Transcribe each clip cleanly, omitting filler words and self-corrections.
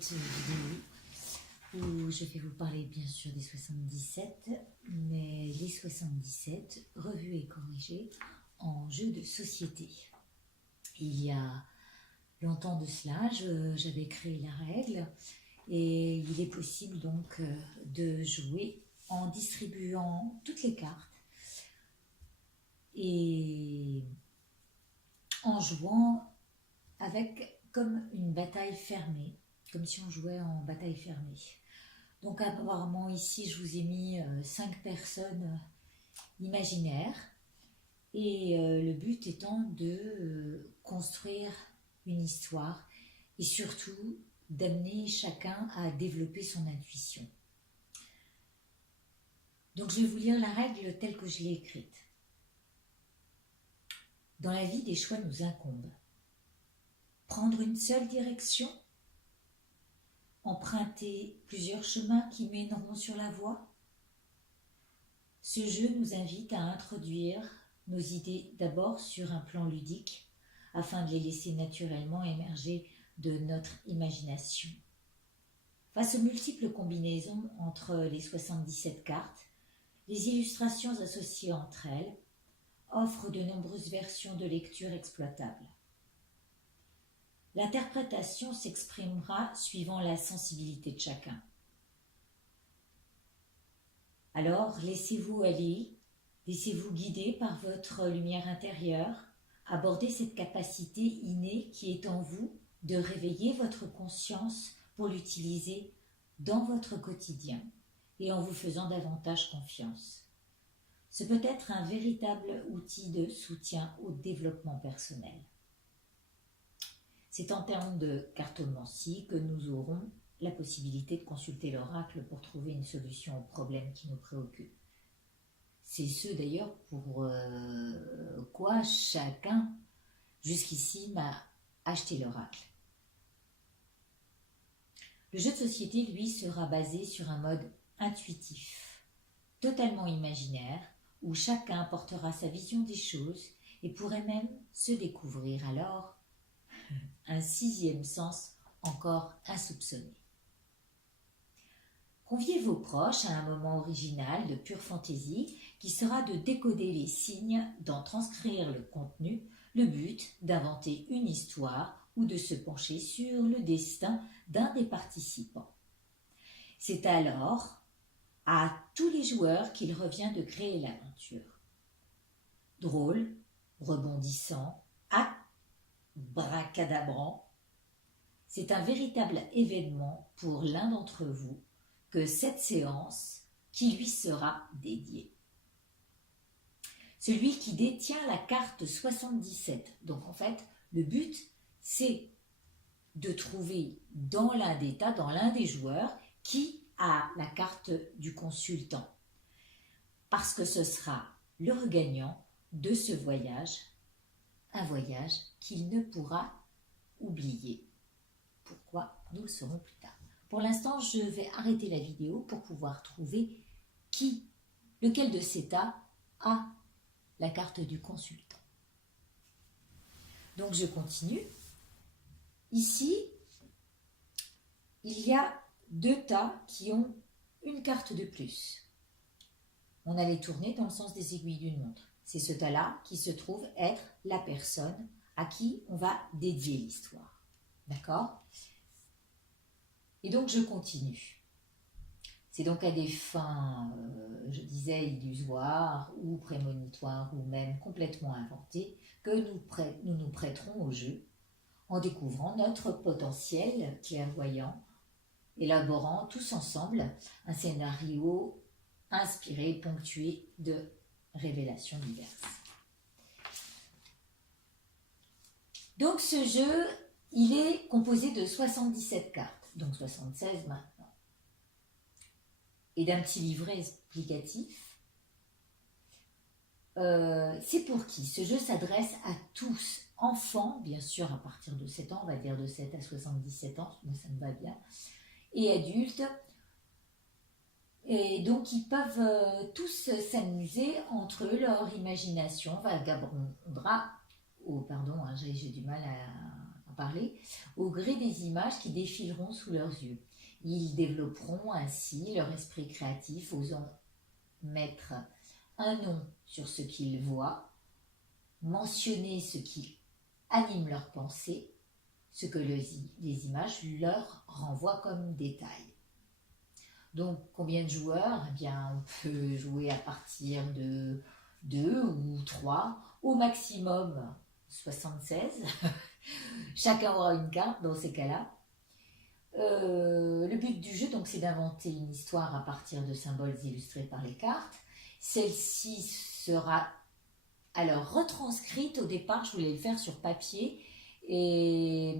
cette vidéo où je vais vous parler bien sûr des 77, mais les 77 revus et corrigés en jeu de société. Il y a longtemps de cela, j'avais créé la règle et il est possible donc de jouer en distribuant toutes les cartes et en jouant avec comme une bataille fermée, comme si on jouait en bataille fermée. Donc apparemment ici je vous ai mis 5 personnes imaginaires et le but étant de construire une histoire et surtout d'amener chacun à développer son intuition. Donc je vais vous lire la règle telle que je l'ai écrite. Dans la vie, des choix nous incombent. Prendre une seule direction, emprunter plusieurs chemins qui mèneront sur la voie. Ce jeu nous invite à introduire nos idées d'abord sur un plan ludique afin de les laisser naturellement émerger de notre imagination. Face aux multiples combinaisons entre les 77 cartes, les illustrations associées entre elles offrent de nombreuses versions de lecture exploitables. L'interprétation s'exprimera suivant la sensibilité de chacun. Alors, laissez-vous aller, laissez-vous guider par votre lumière intérieure, abordez cette capacité innée qui est en vous de réveiller votre conscience pour l'utiliser dans votre quotidien et en vous faisant davantage confiance. Ce peut être un véritable outil de soutien au développement personnel. C'est en termes de cartomancie que nous aurons la possibilité de consulter l'oracle pour trouver une solution aux problèmes qui nous préoccupent. C'est ce d'ailleurs pour quoi chacun jusqu'ici m'a acheté l'oracle. Le jeu de société, lui, sera basé sur un mode intuitif, totalement imaginaire, où chacun apportera sa vision des choses et pourrait même se découvrir alors un sixième sens encore insoupçonné. Conviez vos proches à un moment original de pure fantaisie qui sera de décoder les signes, d'en transcrire le contenu, le but d'inventer une histoire ou de se pencher sur le destin d'un des participants. C'est alors à tous les joueurs qu'il revient de créer l'aventure. Drôle, rebondissant, abracadabrant, c'est un véritable événement pour l'un d'entre vous que cette séance qui lui sera dédiée. Celui qui détient la carte 77. Donc en fait, le but, c'est de trouver dans l'un des tas, dans l'un des joueurs, qui a la carte du consultant. Parce que ce sera le regagnant de ce voyage, un voyage qu'il ne pourra oublier. Pourquoi? Nous le saurons plus tard. Pour l'instant, je vais arrêter la vidéo pour pouvoir trouver lequel de ces tas a la carte du consultant. Donc je continue. Ici, il y a 2 tas qui ont une carte de plus. On a les tourner dans le sens des aiguilles d'une montre. C'est ce tas-là qui se trouve être la personne à qui on va dédier l'histoire. D'accord? Et donc je continue. C'est donc à des fins, je disais, illusoires ou prémonitoires ou même complètement inventées que nous nous prêterons au jeu en découvrant notre potentiel clairvoyant, élaborant tous ensemble un scénario inspiré, ponctué de révélations diverses. Donc ce jeu, il est composé de 77 cartes, donc 76 maintenant, et d'un petit livret explicatif. C'est pour qui? Ce jeu s'adresse à tous, enfants, bien sûr à partir de 7 ans, on va dire de 7 à 77 ans, mais ça me va bien, et adultes. Et donc ils peuvent tous s'amuser entre eux, leur imagination vagabondera. Oh pardon, j'ai du mal à à parler, au gré des images qui défileront sous leurs yeux. Ils développeront ainsi leur esprit créatif, osant mettre un nom sur ce qu'ils voient, mentionner ce qui anime leur pensée, ce que les images leur renvoient comme détail. Donc, combien de joueurs? Eh bien, on peut jouer à partir de 2 ou 3, au maximum 76. Chacun aura une carte dans ces cas-là. Le but du jeu, donc, c'est d'inventer une histoire à partir de symboles illustrés par les cartes. Celle-ci sera alors retranscrite. Au départ, je voulais le faire sur papier et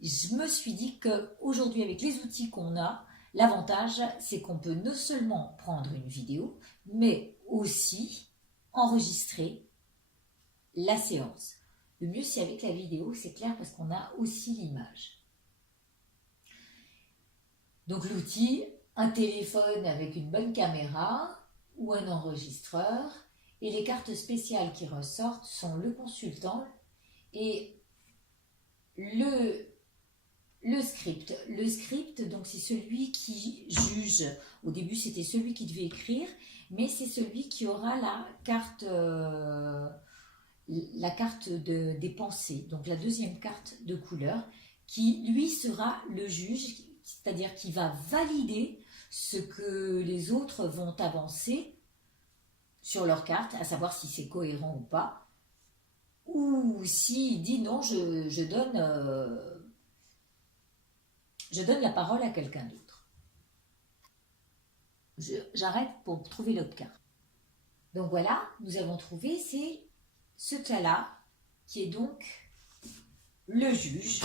je me suis dit qu'aujourd'hui, avec les outils qu'on a, l'avantage, c'est qu'on peut non seulement prendre une vidéo, mais aussi enregistrer la séance. Le mieux, c'est avec la vidéo, c'est clair, parce qu'on a aussi l'image. Donc l'outil, un téléphone avec une bonne caméra ou un enregistreur, et les cartes spéciales qui ressortent sont le consultant et le script. Le script, donc, c'est celui qui juge. Au début, c'était celui qui devait écrire, mais c'est celui qui aura la carte des pensées, donc la deuxième carte de couleur, qui, lui, sera le juge, c'est-à-dire qui va valider ce que les autres vont avancer sur leur carte, à savoir si c'est cohérent ou pas, ou s'il dit non, je donne la parole à quelqu'un d'autre. J'arrête pour trouver l'autre carte. Donc voilà, nous avons trouvé, c'est ce cas-là qui est donc le juge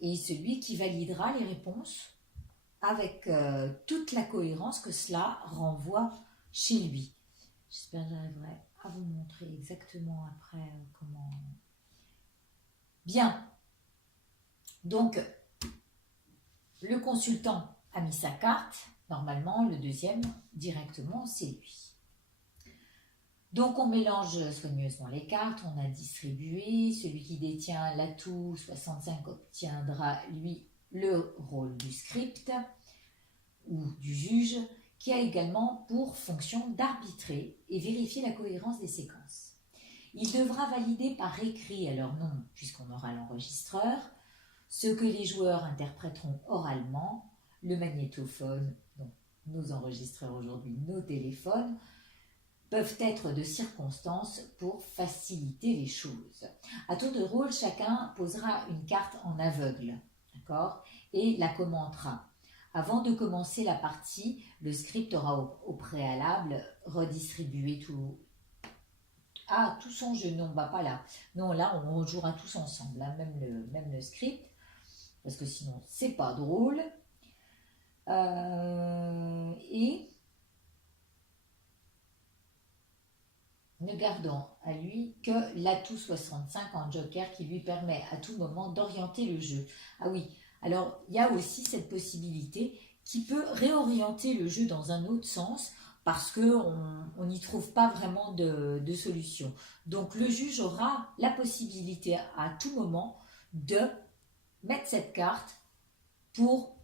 et celui qui validera les réponses avec toute la cohérence que cela renvoie chez lui. J'espère que j'arriverai à vous montrer exactement après comment... Bien. Donc, le consultant a mis sa carte. Normalement, le deuxième, directement, c'est lui. Donc, on mélange soigneusement les cartes. On a distribué. Celui qui détient l'atout 65 obtiendra, lui, le rôle du script ou du juge, qui a également pour fonction d'arbitrer et vérifier la cohérence des séquences. Il devra valider par écrit à leur nom, puisqu'on aura l'enregistreur, ce que les joueurs interpréteront oralement, le magnétophone, donc nos enregistreurs aujourd'hui, nos téléphones, peuvent être de circonstance pour faciliter les choses. À tour de rôle, chacun posera une carte en aveugle, d'accord, et la commentera. Avant de commencer la partie, le script aura au préalable redistribué tout. Ah, tout son jeu, non, bah pas là. Non, là, on jouera tous ensemble, hein, même le script, parce que sinon, c'est pas drôle. Et ne gardant à lui que l'atout 65 en joker qui lui permet à tout moment d'orienter le jeu. Ah oui, alors il y a aussi cette possibilité qui peut réorienter le jeu dans un autre sens parce qu'on n'y trouve pas vraiment de solution. Donc le juge aura la possibilité à tout moment de mettre cette carte pour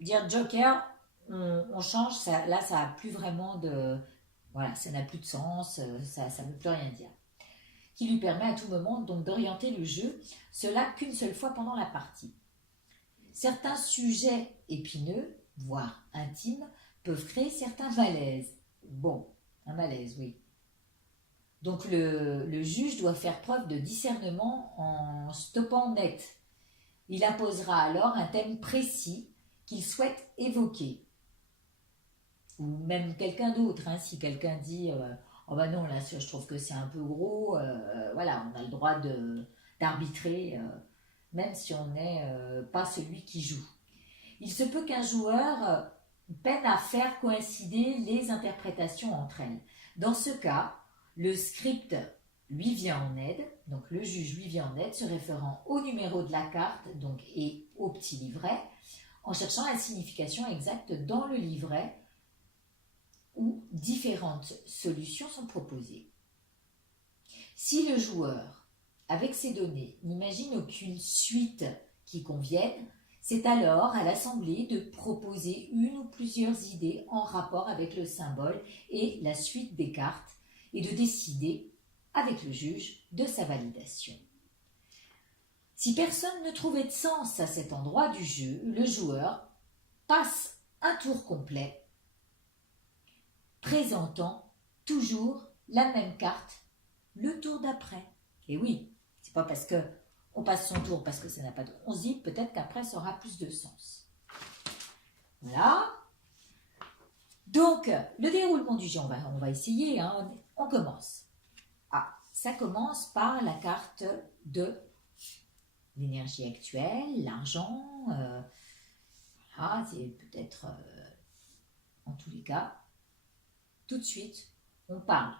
dire joker, on change, ça, là ça n'a plus vraiment de... Voilà, ça n'a plus de sens, ça ne veut plus rien dire. Qui lui permet à tout moment donc d'orienter le jeu, cela qu'une seule fois pendant la partie. Certains sujets épineux, voire intimes, peuvent créer certains malaises. Bon, un malaise, oui. Donc le juge doit faire preuve de discernement en stoppant net. Il imposera alors un thème précis qu'il souhaite évoquer. Ou même quelqu'un d'autre, hein, si quelqu'un dit oh bah non, là je trouve que c'est un peu gros, voilà, on a le droit d'arbitrer, même si on n'est pas celui qui joue. Il se peut qu'un joueur peine à faire coïncider les interprétations entre elles. Dans ce cas, le script lui vient en aide, donc le juge lui vient en aide, se référant au numéro de la carte donc, et au petit livret, en cherchant la signification exacte dans le livret où différentes solutions sont proposées. Si le joueur avec ces données, n'imagine aucune suite qui convienne, c'est alors à l'Assemblée de proposer une ou plusieurs idées en rapport avec le symbole et la suite des cartes et de décider, avec le juge, de sa validation. Si personne ne trouvait de sens à cet endroit du jeu, le joueur passe un tour complet, présentant toujours la même carte le tour d'après. Et oui, c'est pas parce que on passe son tour parce que ça n'a pas de... On se dit peut-être qu'après ça aura plus de sens. Voilà. Donc, le déroulement du jeu, on va essayer, hein. On commence. Ah, ça commence par la carte de l'énergie actuelle, l'argent. Voilà, c'est peut-être, en tous les cas, tout de suite, on parle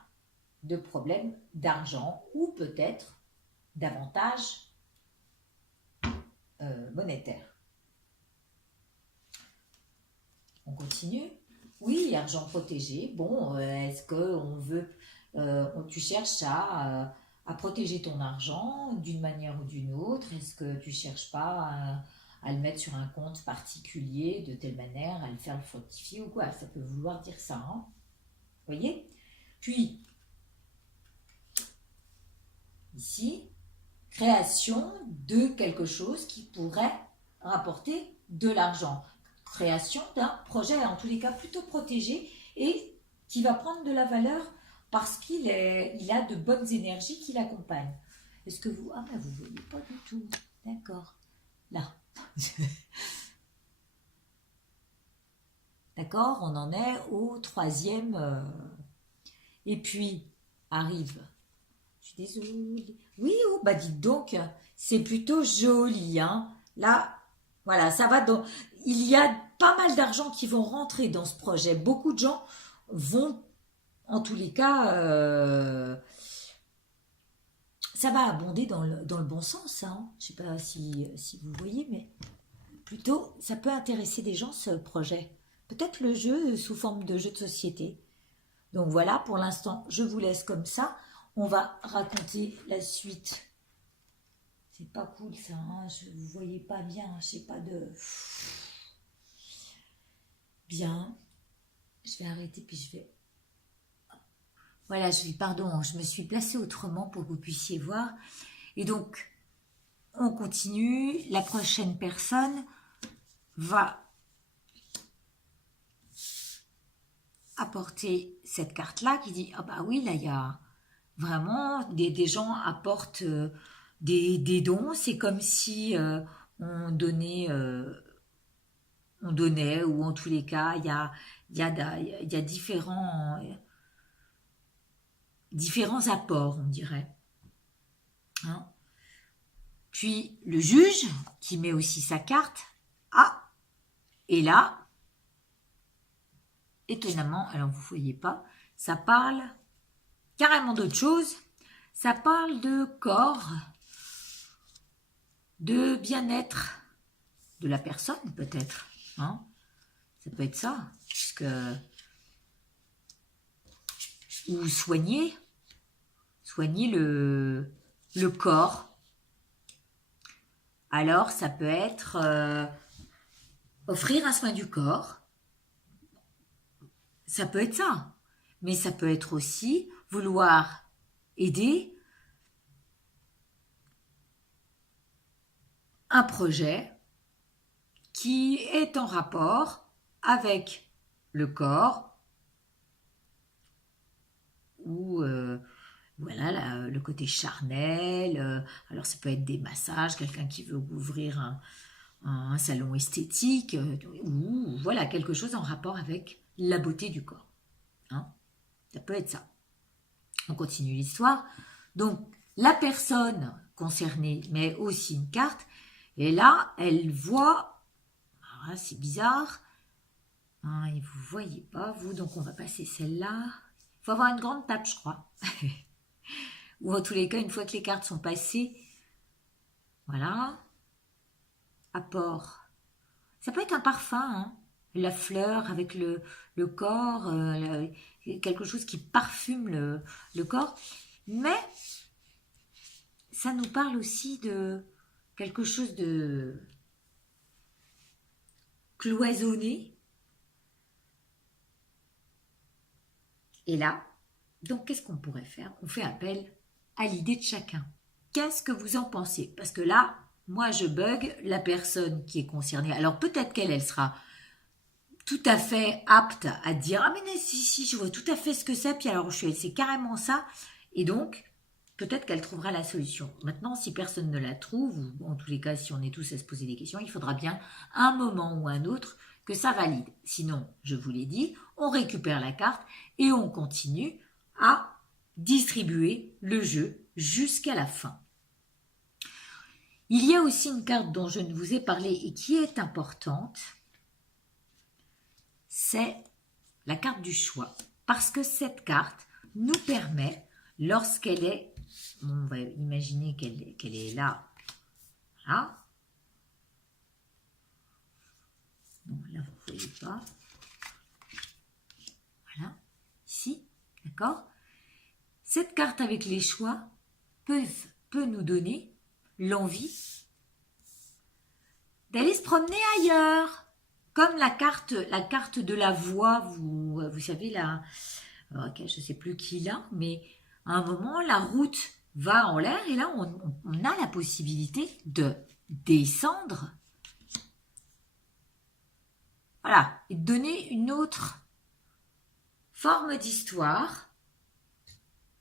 de problèmes d'argent ou peut-être davantage monétaire. On continue. Oui, argent protégé. Bon, est-ce que on veut, tu cherches à protéger ton argent d'une manière ou d'une autre? Est-ce que tu cherches pas à le mettre sur un compte particulier de telle manière, à le faire fructifier ou quoi? Ça peut vouloir dire ça, hein? Vous voyez? Puis, ici, création de quelque chose qui pourrait rapporter de l'argent. Création d'un projet, en tous les cas plutôt protégé et qui va prendre de la valeur parce qu'il a de bonnes énergies qui l'accompagnent. Est-ce que vous... Ah ben vous ne voyez pas du tout. D'accord. Là. D'accord, on en est au troisième. Et puis, arrive... Je suis désolée. Oui, oh, bah dites donc, c'est plutôt joli, hein. Là, voilà, ça va dans... Il y a pas mal d'argent qui vont rentrer dans ce projet. Beaucoup de gens vont, en tous les cas, ça va abonder dans le bon sens, hein. Je ne sais pas si vous voyez, mais plutôt, ça peut intéresser des gens, ce projet. Peut-être le jeu sous forme de jeu de société. Donc voilà, pour l'instant, je vous laisse comme ça. On va raconter la suite. C'est pas cool ça, hein, vous voyez pas bien, je sais pas de... Bien, je vais arrêter puis je vais... Voilà, pardon, je me suis placée autrement pour que vous puissiez voir. Et donc, on continue. La prochaine personne va apporter cette carte-là qui dit, ah bah oui, là, il y a vraiment des gens apportent des dons. C'est comme si on donnait, ou en tous les cas, il y a différents apports, on dirait. Hein. Puis le juge, qui met aussi sa carte, et là, étonnamment, alors vous ne voyez pas, ça parle carrément d'autre chose. Ça parle de corps, de bien-être de la personne, peut-être. Hein, ça peut être ça. Ou soigner le corps. Alors, ça peut être offrir un soin du corps. Ça peut être ça. Mais ça peut être aussi vouloir aider un projet qui est en rapport avec le corps ou voilà le côté charnel. Alors ça peut être des massages, quelqu'un qui veut ouvrir un salon esthétique ou voilà quelque chose en rapport avec la beauté du corps. Hein, ça peut être ça. On continue l'histoire. Donc la personne concernée met aussi une carte et là elle voit, c'est bizarre, hein, et vous ne voyez pas vous, donc on va passer celle-là. Il faut avoir une grande table, je crois. Ou en tous les cas, une fois que les cartes sont passées, voilà. Apport. Ça peut être un parfum, hein. La fleur avec le corps, quelque chose qui parfume le corps. Mais ça nous parle aussi de quelque chose de cloisonné. Et là, donc qu'est-ce qu'on pourrait faire? On fait appel à l'idée de chacun. Qu'est-ce que vous en pensez? Parce que là, moi je bug, la personne qui est concernée, alors peut-être qu'elle sera tout à fait apte à dire ah mais si je vois tout à fait ce que c'est, puis alors c'est carrément ça, et donc peut-être qu'elle trouvera la solution. Maintenant, si personne ne la trouve, ou en tous les cas si on est tous à se poser des questions, il faudra bien un moment ou un autre que ça valide. Sinon, je vous l'ai dit, on récupère la carte et on continue à distribuer le jeu jusqu'à la fin. Il y a aussi une carte dont je ne vous ai parlé et qui est importante, c'est la carte du choix. Parce que cette carte nous permet, lorsqu'elle est, on va imaginer qu'elle est là, voilà. Bon, là, vous ne voyez pas. Voilà, ici, d'accord? Cette carte avec les choix peut nous donner l'envie d'aller se promener ailleurs. Comme la carte de la voie, vous savez, là, je ne sais plus qui l'a, mais à un moment, la route va en l'air et là, on a la possibilité de descendre. Voilà, et de donner une autre forme d'histoire.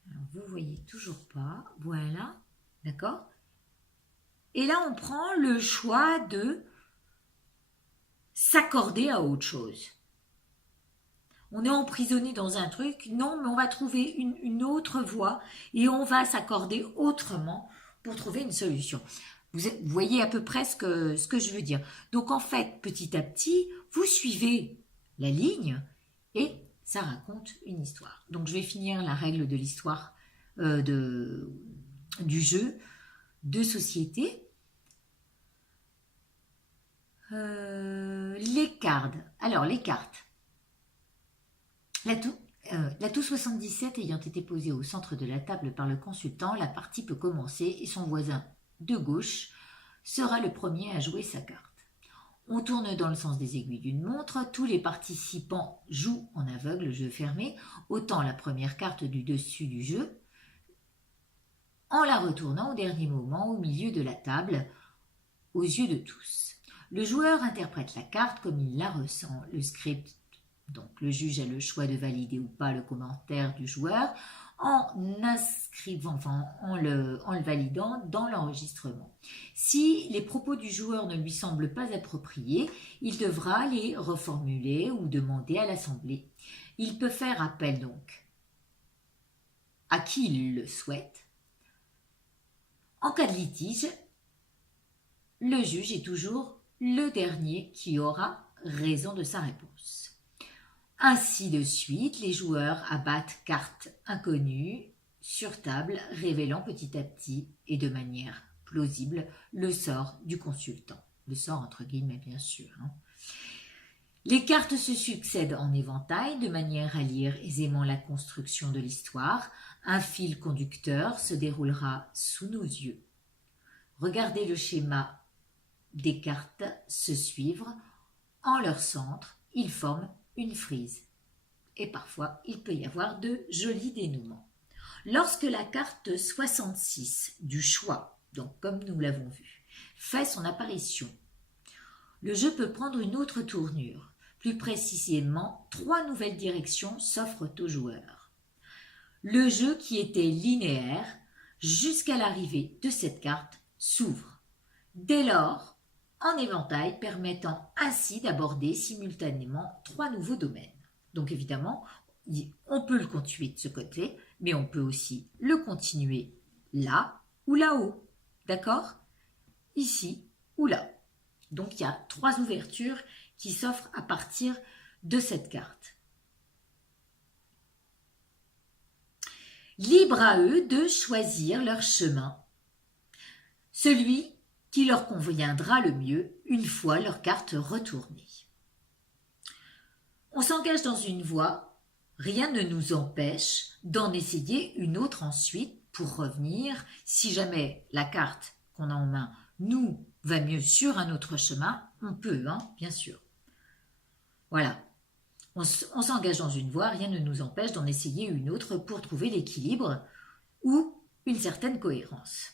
Alors, vous voyez toujours pas, voilà, d'accord? Et là, on prend le choix de s'accorder à autre chose. On est emprisonné dans un truc, non, mais on va trouver une autre voie et on va s'accorder autrement pour trouver une solution. Vous voyez à peu près ce que je veux dire. Donc en fait, petit à petit, vous suivez la ligne et ça raconte une histoire. Donc je vais finir la règle de l'histoire du jeu de société. Les cartes. Alors les cartes. L'atout 77 ayant été posé au centre de la table par le consultant, la partie peut commencer et son voisin de gauche sera le premier à jouer sa carte. On tourne dans le sens des aiguilles d'une montre, tous les participants jouent en aveugle, jeu fermé, autant la première carte du dessus du jeu, en la retournant au dernier moment au milieu de la table, aux yeux de tous. Le joueur interprète la carte comme il la ressent, le script. Donc le juge a le choix de valider ou pas le commentaire du joueur en le validant dans l'enregistrement. Si les propos du joueur ne lui semblent pas appropriés, il devra les reformuler ou demander à l'assemblée. Il peut faire appel donc à qui il le souhaite. En cas de litige, le juge est toujours le dernier qui aura raison de sa réponse. Ainsi de suite, les joueurs abattent cartes inconnues sur table, révélant petit à petit et de manière plausible le sort du consultant. Le sort entre guillemets bien sûr. Les cartes se succèdent en éventail de manière à lire aisément la construction de l'histoire. Un fil conducteur se déroulera sous nos yeux. Regardez le schéma des cartes se suivre. En leur centre, ils forment une frise. Et parfois, il peut y avoir de jolis dénouements. Lorsque la carte 66 du choix, donc comme nous l'avons vu, fait son apparition, le jeu peut prendre une autre tournure. Plus précisément, 3 nouvelles directions s'offrent aux joueurs. Le jeu qui était linéaire jusqu'à l'arrivée de cette carte s'ouvre. Dès lors, en éventail, permettant ainsi d'aborder simultanément 3 nouveaux domaines. Donc évidemment, on peut le continuer de ce côté, mais on peut aussi le continuer là ou là-haut. D'accord? Ici ou là. Donc il y a 3 ouvertures qui s'offrent à partir de cette carte. Libre à eux de choisir leur chemin, celui qui leur conviendra le mieux une fois leur carte retournée. On s'engage dans une voie, rien ne nous empêche d'en essayer une autre ensuite pour revenir. Si jamais la carte qu'on a en main nous va mieux sur un autre chemin, on peut, hein, bien sûr. Voilà. On s'engage dans une voie, rien ne nous empêche d'en essayer une autre pour trouver l'équilibre ou une certaine cohérence.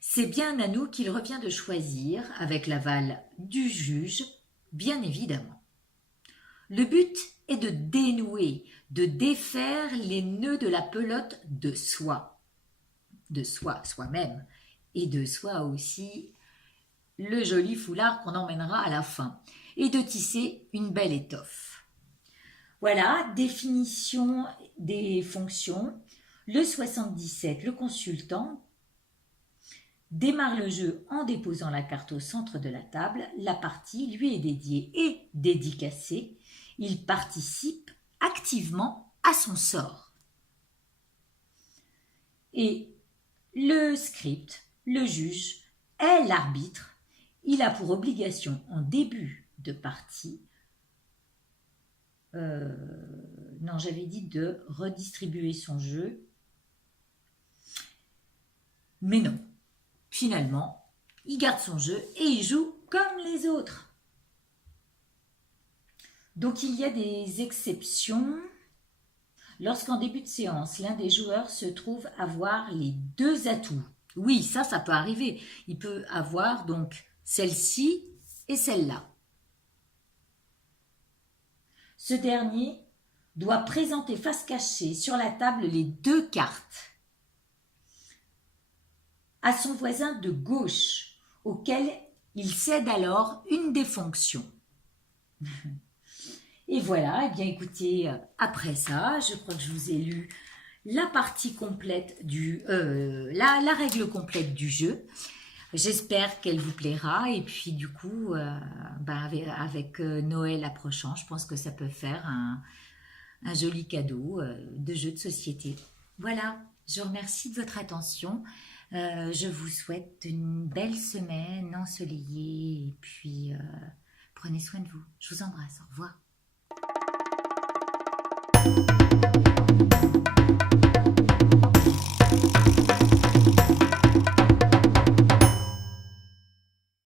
C'est bien à nous qu'il revient de choisir, avec l'aval du juge, bien évidemment. Le but est de dénouer, de défaire les nœuds de la pelote de soi, soi-même, et de soi aussi le joli foulard qu'on emmènera à la fin, et de tisser une belle étoffe. Voilà, définition des fonctions. Le 77, le consultant, démarre le jeu en déposant la carte au centre de la table. La partie lui est dédiée et dédicacée. Il participe activement à son sort. Et le script, le juge, est l'arbitre. Il a pour obligation en début de partie j'avais dit de redistribuer son jeu. Mais non. Finalement, il garde son jeu et il joue comme les autres. Donc il y a des exceptions. Lorsqu'en début de séance, l'un des joueurs se trouve avoir les deux atouts. Oui, ça peut arriver. Il peut avoir donc celle-ci et celle-là. Ce dernier doit présenter face cachée sur la table les deux cartes à son voisin de gauche, auquel il cède alors une des fonctions. Et voilà, eh bien écoutez, après ça, je crois que je vous ai lu la partie complète la règle complète du jeu. J'espère qu'elle vous plaira et puis du coup, avec Noël approchant, je pense que ça peut faire un joli cadeau de jeu de société. Voilà, je vous remercie de votre attention. Je vous souhaite une belle semaine ensoleillée et puis prenez soin de vous. Je vous embrasse, au revoir.